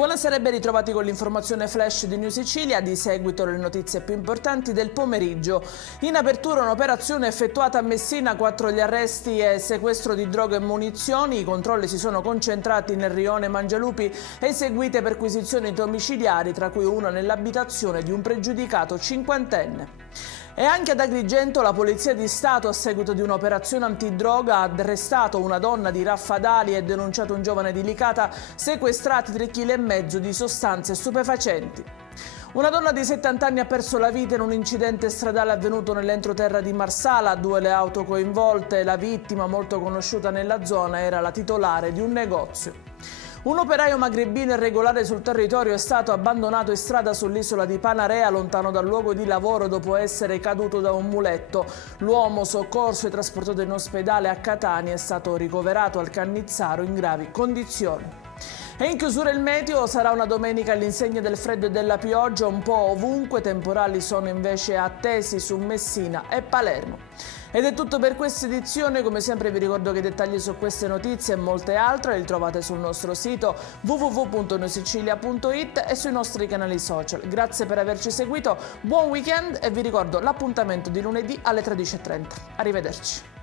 Buonasera e ben ritrovati con l'informazione flash di New Sicilia. Di seguito le notizie più importanti del pomeriggio. In apertura un'operazione effettuata a Messina, 4 gli arresti e sequestro di droga e munizioni. I controlli si sono concentrati nel rione Mangialupi, eseguite perquisizioni domiciliari, tra cui una nell'abitazione di un pregiudicato cinquantenne. E anche ad Agrigento la Polizia di Stato, a seguito di un'operazione antidroga, ha arrestato una donna di Raffadali e denunciato un giovane di Licata, sequestrati 3,5 kg di sostanze stupefacenti. Una donna di 70 anni ha perso la vita in un incidente stradale avvenuto nell'entroterra di Marsala. 2 le auto coinvolte. La vittima, molto conosciuta nella zona, era la titolare di un negozio. Un operaio magrebino irregolare sul territorio è stato abbandonato in strada sull'isola di Panarea, lontano dal luogo di lavoro, dopo essere caduto da un muletto. L'uomo, soccorso e trasportato in ospedale a Catania, è stato ricoverato al Cannizzaro in gravi condizioni. E in chiusura il meteo: sarà una domenica all'insegna del freddo e della pioggia un po' ovunque, temporali sono invece attesi su Messina e Palermo. Ed è tutto per questa edizione. Come sempre vi ricordo che i dettagli su queste notizie e molte altre li trovate sul nostro sito www.newsicilia.it e sui nostri canali social. Grazie per averci seguito, buon weekend e vi ricordo l'appuntamento di lunedì alle 13:30. Arrivederci.